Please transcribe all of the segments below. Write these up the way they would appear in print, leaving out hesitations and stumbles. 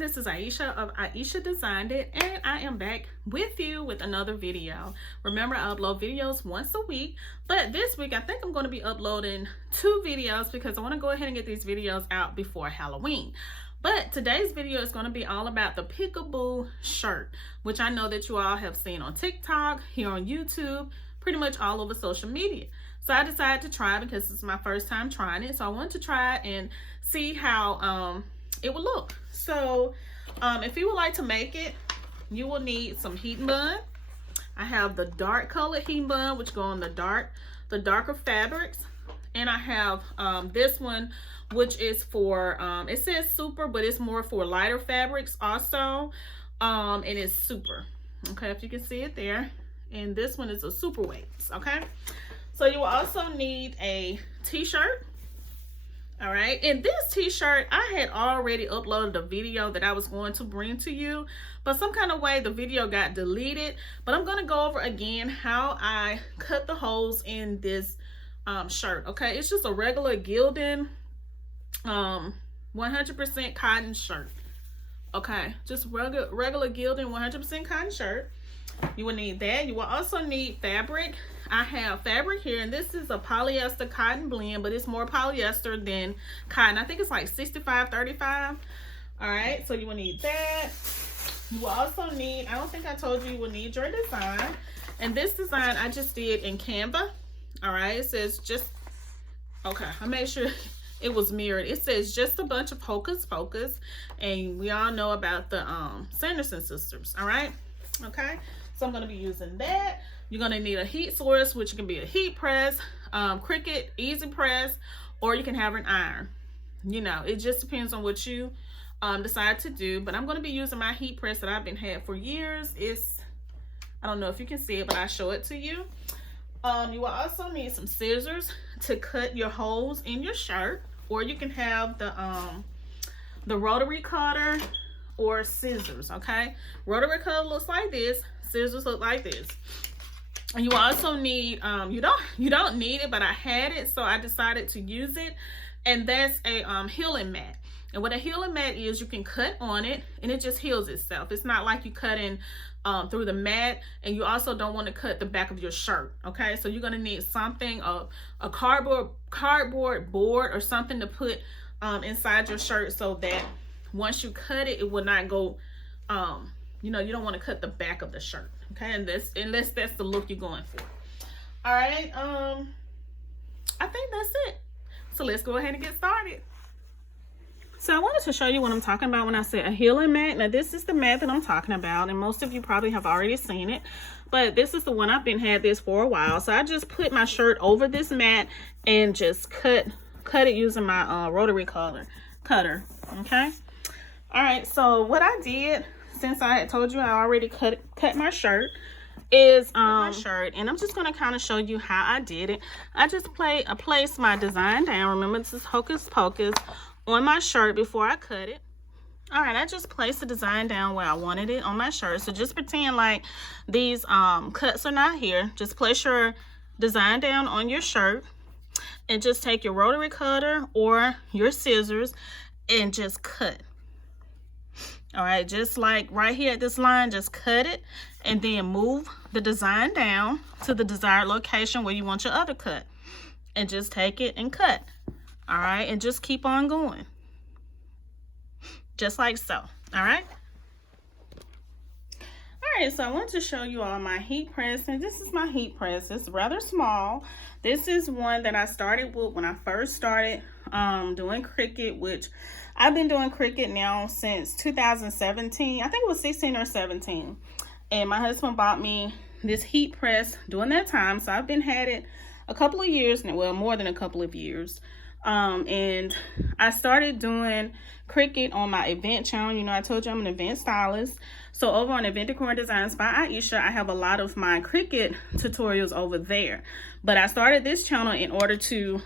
this is Ieasha of Ieasha Designed It, and I am back with you with another video. Remember, I upload videos once a week, but this week I think I'm going to be uploading 2 videos because I want to go ahead and get these videos out before Halloween. But today's video is going to be all about the Peekaboo shirt, which I know that you all have seen on TikTok, here on YouTube, pretty much all over social media. So I decided to try it because this is my first time trying it. So I wanted to try it and see how it would look. So if you would like to make it, you will need some heat bun. I have the dark colored heat bun, which go on the darker fabrics. And I have this one, which is for, it says super, but it's more for lighter fabrics also. And it's super. Okay, if you can see it there. And this one is a super weights, okay? So you will also need a t-shirt. All right, and this t-shirt, I had already uploaded a video that I was going to bring to you, but some kind of way the video got deleted. But I'm going to go over again how I cut the holes in this shirt. Okay, it's just a regular Gildan 100% cotton shirt. Okay, just regular Gildan 100% cotton shirt. You will need that. You will also need fabric. I have fabric here, and this is a polyester cotton blend, but it's more polyester than cotton. I think it's like 65-35. All right, so you will need that. You will also need, I don't think I told you, you will need your design. And this design I just did in Canva. All right, it says just, okay, I made sure it was mirrored. It says just a bunch of hocus pocus, and we all know about the Sanderson sisters. All right, okay, so I'm going to be using that. You're going to need a heat source, which can be a heat press, Cricut, easy press, or you can have an iron. You know, it just depends on what you decide to do. But I'm going to be using my heat press that I've been had for years. It's, I don't know if you can see it, but I'll show it to you. You will also need some scissors to cut your holes in your shirt, or you can have the rotary cutter or scissors. Okay, rotary cutter looks like this, scissors look like this. And you also need, you don't need it, but I had it, so I decided to use it. And that's a healing mat. And what a healing mat is, you can cut on it and it just heals itself. It's not like you cutting through the mat, and you also don't want to cut the back of your shirt. Okay, so you're gonna need something, a cardboard board or something to put inside your shirt, so that once you cut it, it will not go, you know, you don't want to cut the back of the shirt. Okay, and unless that's the look you're going for. All right, I think that's it. So let's go ahead and get started. So I wanted to show you what I'm talking about when I say a healing mat. Now this is the mat that I'm talking about, and most of you probably have already seen it, but this is the one I've had this for a while. So I just put my shirt over this mat and just cut it using my rotary cutter. Okay. All right. So what I did, since I had told you I already cut my shirt, is my shirt, and I'm just going to kind of show you how I did it. I just placed my design down. Remember, this is hocus pocus, on my shirt before I cut it. All right, I just placed the design down where I wanted it on my shirt. So just pretend like these cuts are not here. Just place your design down on your shirt and just take your rotary cutter or your scissors and just cut. All right, just like right here at this line, just cut it and then move the design down to the desired location where you want your other cut, and just take it and cut. All right, and just keep on going, just like so. All right. All right, so I want to show you all my heat press, and this is my heat press. It's rather small. This is one that I started with when I first started doing Cricut, which I've been doing Cricut now since 2017. I think it was 16 or 17. And my husband bought me this heat press during that time. So I've had it a couple of years now, well, more than a couple of years. And I started doing Cricut on my event channel. You know, I told you I'm an event stylist. So over on Event Decor and Designs by Ieasha, I have a lot of my Cricut tutorials over there. But I started this channel in order to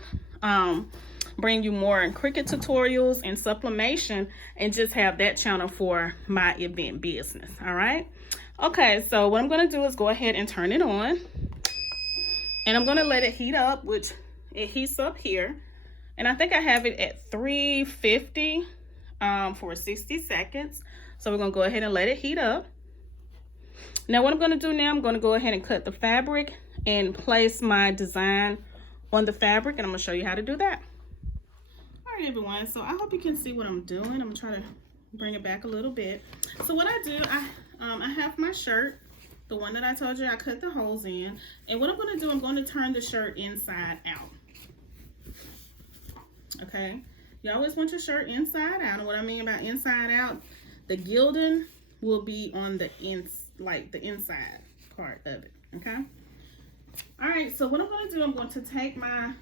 bring you more Cricut tutorials and sublimation, and just have that channel for my event business. All right. Okay, so what I'm going to do is go ahead and turn it on, and I'm going to let it heat up, which it heats up here. And I think I have it at 350 for 60 seconds. So we're gonna go ahead and let it heat up. Now what I'm gonna do now, I'm gonna go ahead and cut the fabric and place my design on the fabric, and I'm gonna show you how to do that. All right, everyone, so I hope you can see what I'm doing. I'm gonna try to bring it back a little bit. So what I do, I have my shirt, the one that I told you I cut the holes in, and what I'm gonna do, I'm gonna turn the shirt inside out. Okay, you always want your shirt inside out, and what I mean by inside out, the gilding will be on the the inside part of it. Okay. All right, so what I'm going to do, I'm going to take my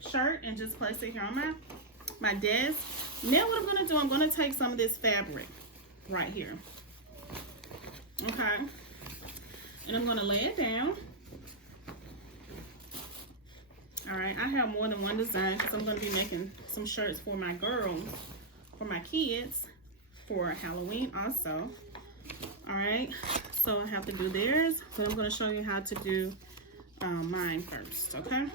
shirt and just place it here on my desk. Now what I'm going to do, I'm going to take some of this fabric right here. Okay. And I'm going to lay it down. All right, I have more than one design because I'm going to be making some shirts for my girls, for my kids, for Halloween also. All right, so I have to do theirs, but I'm going to show you how to do mine first. Okay.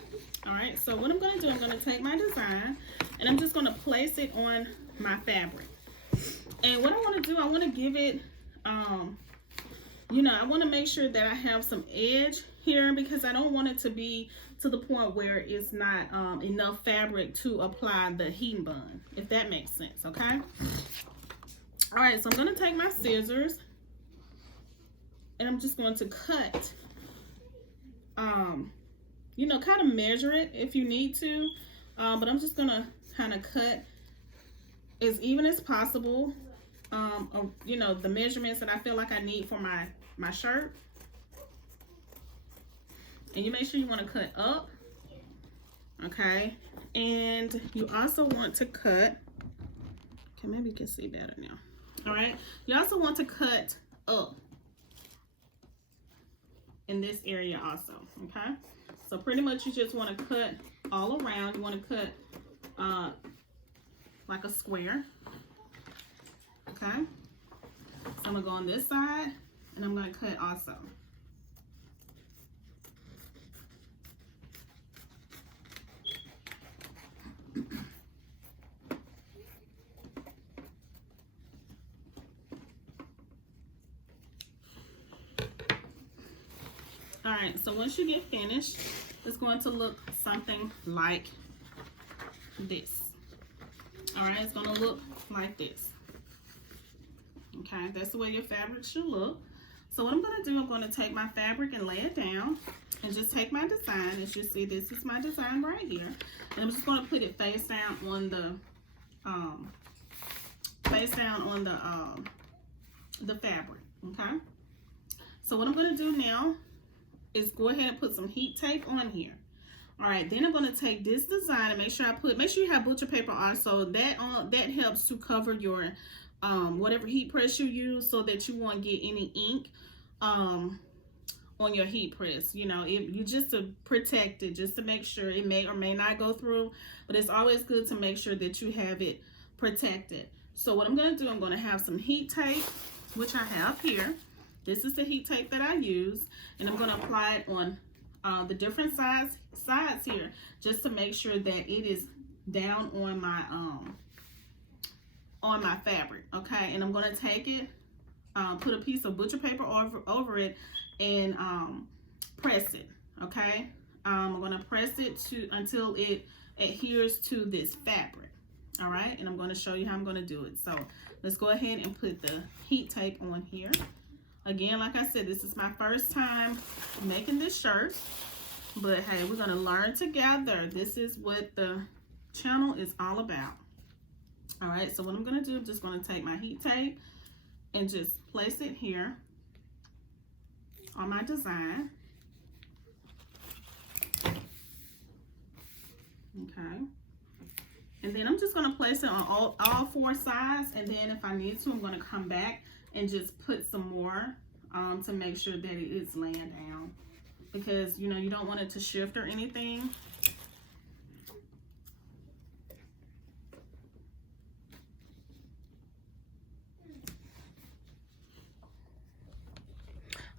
All right, so what I'm going to do, I'm going to take my design and I'm just going to place it on my fabric. And what I want to do, I want to give it you know, I want to make sure that I have some edge here because I don't want it to be to the point where it's not enough fabric to apply the heat bun, if that makes sense. Okay. All right, so I'm going to take my scissors and I'm just going to cut, you know, kind of measure it if you need to, but I'm just going to kind of cut as even as possible, you know, the measurements that I feel like I need for my shirt. And you make sure you want to cut up, okay, and you also want to cut, okay, maybe you can see better now. All right, you also want to cut up in this area also. Okay, so pretty much you just want to cut all around. You want to cut like a square. Okay, so I'm gonna go on this side and I'm gonna cut also. All right, so once you get finished, it's going to look something like this. All right, it's going to look like this. Okay, that's the way your fabric should look. So what I'm going to do, I'm going to take my fabric and lay it down and just take my design. As you see, this is my design right here. And I'm just going to put it face down on the fabric. Okay, so what I'm going to do now is go ahead and put some heat tape on here. All right, then I'm going to take this design and make sure you have butcher paper on, so that helps to cover your whatever heat press you use, so that you won't get any ink on your heat press. You know, you just to protect it, just to make sure it may or may not go through, but it's always good to make sure that you have it protected. So what I'm going to do, I'm going to have some heat tape, which I have here. This is the heat tape that I use, and I'm going to apply it on the different sides here, just to make sure that it is down on my fabric. Okay, and I'm going to take it, put a piece of butcher paper over it, and press it. Okay, I'm going to press it until it adheres to this fabric. All right, and I'm going to show you how I'm going to do it. So let's go ahead and put the heat tape on here. Again, like I said, this is my first time making this shirt, but hey, we're going to learn together. This is what the channel is all about. All right, so what I'm going to do, I'm just going to take my heat tape and just place it here on my design. Okay, and then I'm just going to place it on all four sides, and then if I need to, I'm going to come back and just put some more to make sure that it is laying down, because you know you don't want it to shift or anything.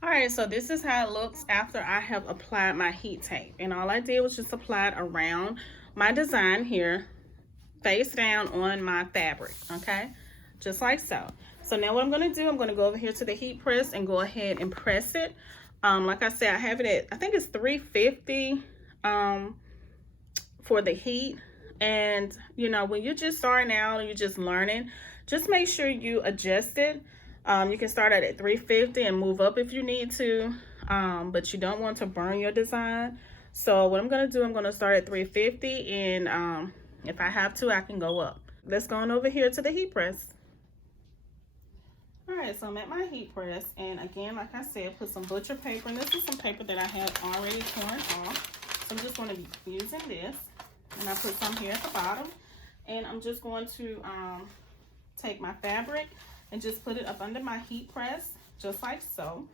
All right, so this is how it looks after I have applied my heat tape, and all I did was just apply it around my design here, face down on my fabric. Okay, just like so. So now what I'm going to do, I'm going to go over here to the heat press and go ahead and press it. Like I said, I have it at, I think it's 350 for the heat. And you know, when you're just starting out and you're just learning, just make sure you adjust it. You can start at 350 and move up if you need to, but you don't want to burn your design. So what I'm going to do, I'm going to start at 350, and if I have to, I can go up. Let's go on over here to the heat press. All right, so I'm at my heat press, and again, like I said, put some butcher paper, and this is some paper that I have already torn off. So I'm just going to be using this, and I put some here at the bottom, and I'm just going to take my fabric and just put it up under my heat press, just like so.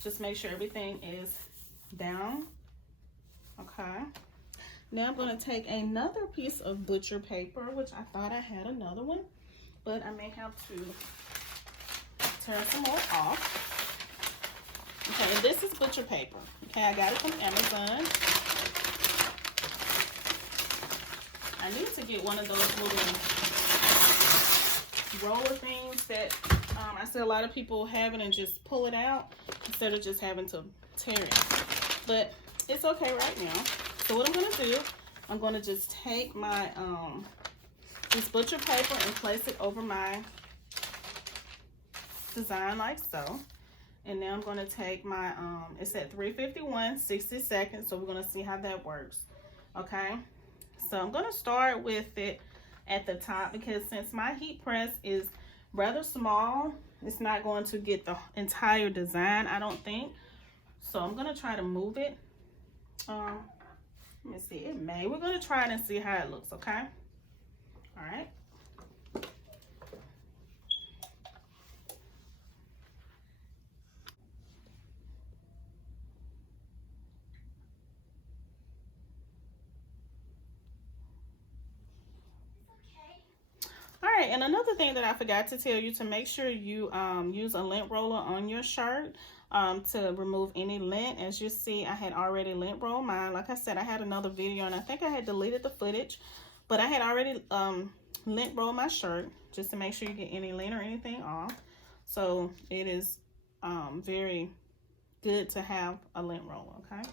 Just make sure everything is down. Okay. Now I'm going to take another piece of butcher paper, which I thought I had another one, but I may have to turn some more off. Okay, and this is butcher paper. Okay, I got it from Amazon. I need to get one of those little roller things that I see a lot of people having and just pull it out instead of just having to tear it. But it's okay right now. So what I'm going to do, I'm going to just take my this butcher paper and place it over my design like so. And now I'm going to take my it's at 351, 60 seconds, so we're going to see how that works. Okay, so I'm going to start with it at the top, because since my heat press is rather small, it's not going to get the entire design, I don't think. So I'm going to try to move it. Let me see, it may. We're going to try it and see how it looks, okay? All right. All right, and another thing that I forgot to tell you, to make sure you use a lint roller on your shirt to remove any lint. As you see, I had already lint rolled mine. Like I said, I had another video, and I think I had deleted the footage, but I had already lint rolled my shirt just to make sure you get any lint or anything off. So it is very good to have a lint roller, okay?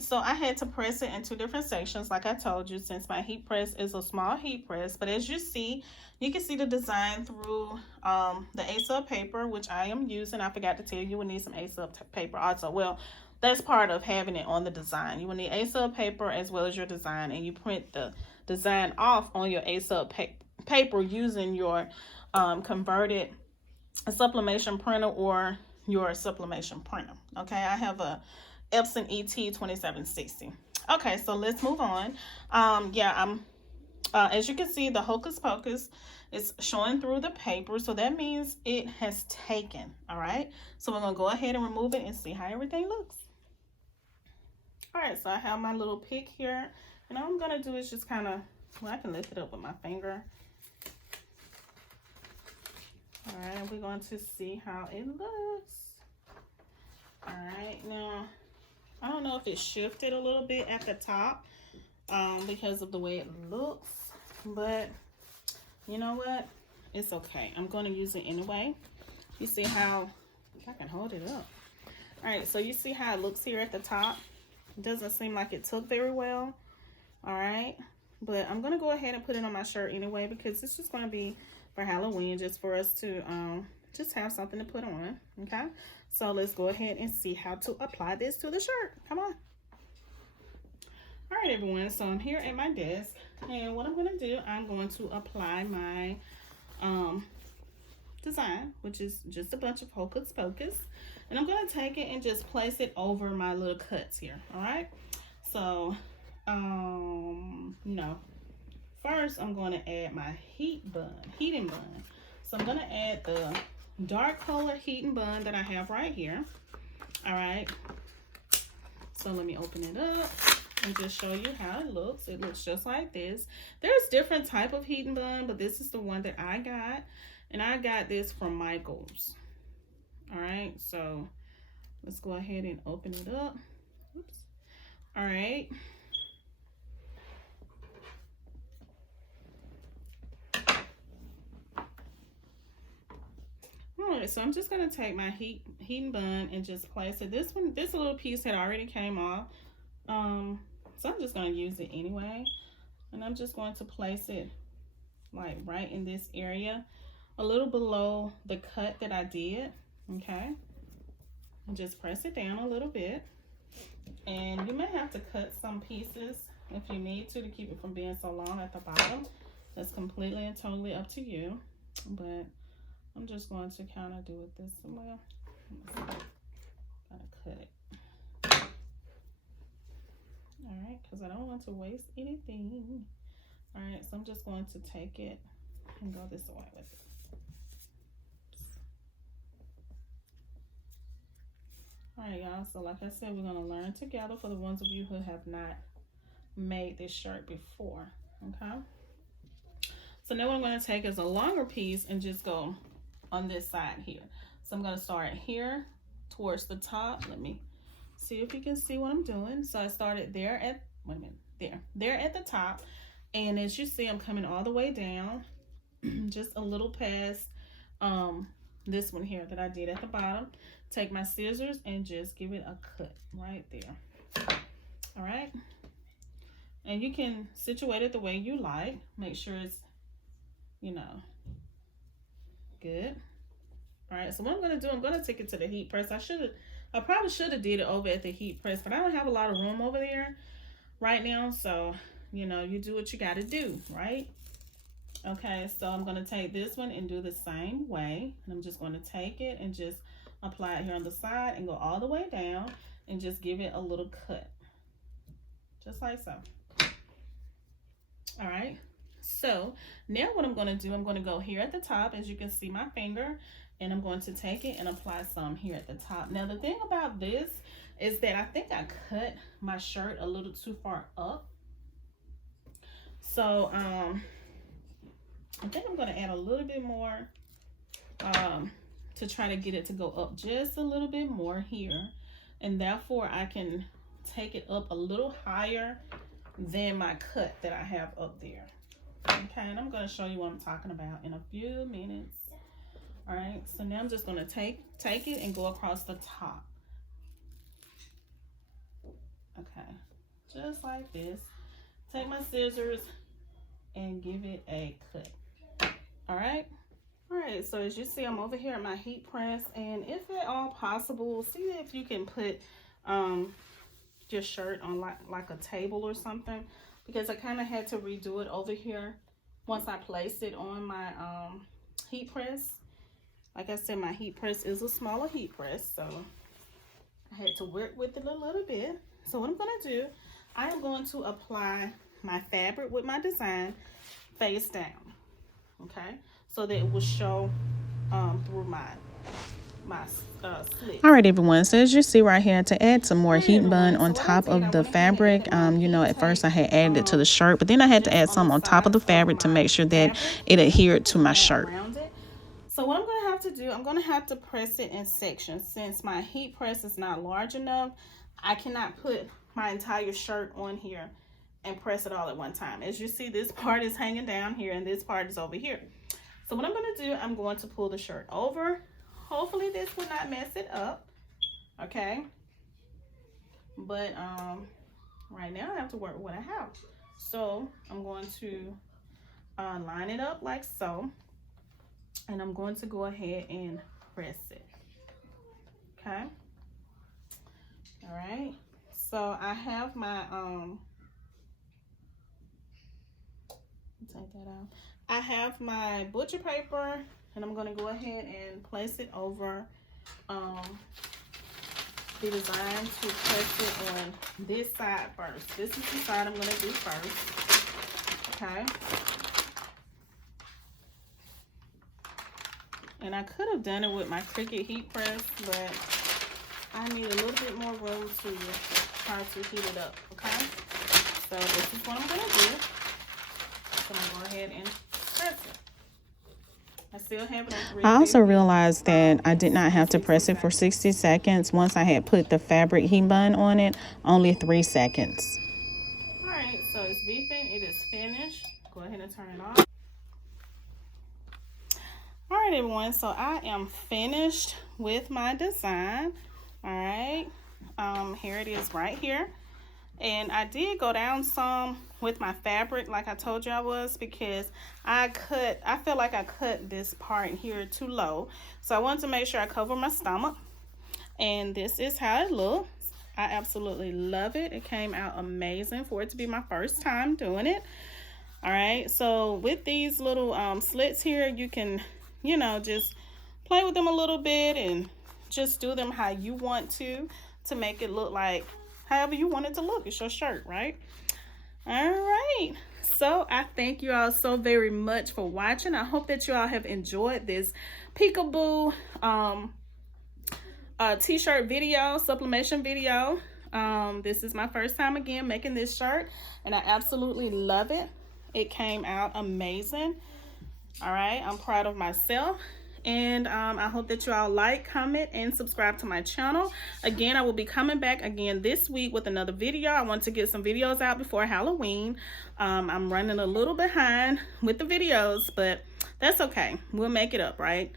So I had to press it in two different sections, like I told you, since my heat press is a small heat press. But as you see, you can see the design through the Ieasha paper, which I am using. I forgot to tell you, you will need some Ieasha paper also. Well, that's part of having it on the design. You will need Ieasha paper as well as your design, and you print the design off on your Ieasha paper using your converted sublimation printer or your sublimation printer. Okay, I have a Epson ET 2760. Okay, so let's move on. As you can see, the hocus pocus is showing through the paper, so that means it has taken. All right, so we're gonna go ahead and remove it and see how everything looks. All right, so I have my little pick here, and all I'm gonna do is just kind of, well, I can lift it up with my finger. All right, and we're going to see how it looks. All right, now I don't know if it shifted a little bit at the top because of the way it looks, but you know what? It's okay. I'm going to use it anyway. You see how, if I can hold it up. All right, so you see how it looks here at the top. It doesn't seem like it took very well. All right, but I'm going to go ahead and put it on my shirt anyway, because it's just going to be for Halloween, just for us to just have something to put on. Okay, so let's go ahead and see how to apply this to the shirt. Come on. All right, everyone, so I'm here at my desk, and what I'm going to do, I'm going to apply my design, which is just a bunch of hocus pocus, and I'm going to take it and just place it over my little cuts here. All right, so first I'm going to add my heating bun. So I'm going to add the dark color heating bun that I have right here. All right, so let me open it up and just show you how it looks. It looks just like this. There's different type of heating bun, but this is the one that I got, and I got this from Michael's. All right, so let's go ahead and open it up. Oops. All right, right, so I'm just gonna take my heating bun and just place it. This little piece had already came off. So I'm just gonna use it anyway. And I'm just going to place it like right in this area, a little below the cut that I did, okay? And just press it down a little bit. And you may have to cut some pieces if you need to keep it from being so long at the bottom. That's completely and totally up to you. But I'm just going to kind of do it this way. Gotta cut it. All right, because I don't want to waste anything. All right, so I'm just going to take it and go this way with it. All right, y'all, so like I said, we're gonna learn together for the ones of you who have not made this shirt before, okay? So now what I'm gonna take is a longer piece and just go on this side here. So I'm gonna start here towards the top. Let me see if you can see what I'm doing. So I started there at, wait a minute, there at the top. And as you see, I'm coming all the way down, just a little past this one here that I did at the bottom. Take my scissors and just give it a cut right there. All right. And you can situate it the way you like. Make sure it's, you know, good. All right, so what I'm gonna do, I'm gonna take it to the heat press. I probably should have did it over at the heat press, but I don't have a lot of room over there right now. So, you know, you do what you gotta do, right? Okay, so I'm gonna take this one and do the same way. And I'm just gonna take it and just apply it here on the side and go all the way down and just give it a little cut. Just like so. All right, so now what I'm gonna do, I'm gonna go here at the top, as you can see my finger, and I'm going to take it and apply some here at the top. Now the thing about this is that I think I cut my shirt a little too far up. So I think I'm gonna add a little bit more to try to get it to go up just a little bit more here. And therefore I can take it up a little higher than my cut that I have up there. Okay, and I'm gonna show you what I'm talking about in a few minutes. All right, so now I'm just gonna take it and go across the top. Okay, just like this. Take my scissors and give it a cut. All right. All right, so as you see, I'm over here at my heat press, and if at all possible, see if you can put your shirt on like a table or something, because I kind of had to redo it over here once I placed it on my heat press. Like I said, my heat press is a smaller heat press, so I had to work with it a little bit. So what I'm gonna do, I am going to apply my fabric with my design face down, okay, so that it will show through my slit. All right, everyone, so as you see right here, to add some more heat bun on top of the fabric, you know, at first I had added it to the shirt, but then I had to add some on top of the fabric to make sure that it adhered to my shirt. So what I'm going to have to do, I'm going to have to press it in sections. Since my heat press is not large enough, I cannot put my entire shirt on here and press it all at one time. As you see, this part is hanging down here and this part is over here. So what I'm going to do, I'm going to pull the shirt over. Hopefully this will not mess it up, okay? But right now I have to work with what I have. So I'm going to line it up like so. And I'm going to go ahead and press it, okay? All right, so I have my, take that out. I have my butcher paper, and I'm gonna go ahead and place it over the design to press it on this side first. This is the side I'm gonna do first, okay? And I could have done it with my Cricut heat press, but I need a little bit more room to try to heat it up, okay? So this is what I'm gonna do. So I'm gonna go ahead and press it. I still have it on 350. I also realized that I did not have to press it for 60 seconds. Once I had put the fabric heat bun on it, only 3 seconds. All right, so it's beeping, it is finished. Go ahead and turn it off. All right, everyone, so I am finished with my design. All right, here it is right here. And I did go down some with my fabric like I told you I was, because I feel like I cut this part here too low. So I wanted to make sure I cover my stomach. And this is how it looks. I absolutely love it. It came out amazing for it to be my first time doing it. All right, so with these little slits here, you can, you know, just play with them a little bit and just do them how you want to make it look like however you want it to look. It's your shirt, right? All right, so I thank you all so very much for watching. I hope that you all have enjoyed this peekaboo t-shirt video, sublimation video. This is my first time again making this shirt, and I absolutely love it. It came out amazing. All right, I'm proud of myself. And I hope that you all like, comment, and subscribe to my channel. Again, I will be coming back again this week with another video. I want to get some videos out before Halloween. I'm running a little behind with the videos, but that's okay. We'll make it up, right?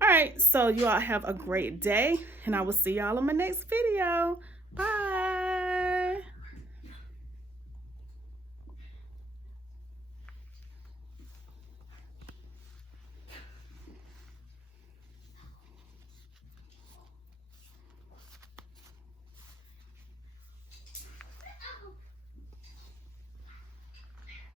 All right, so you all have a great day, and I will see y'all in my next video. Bye.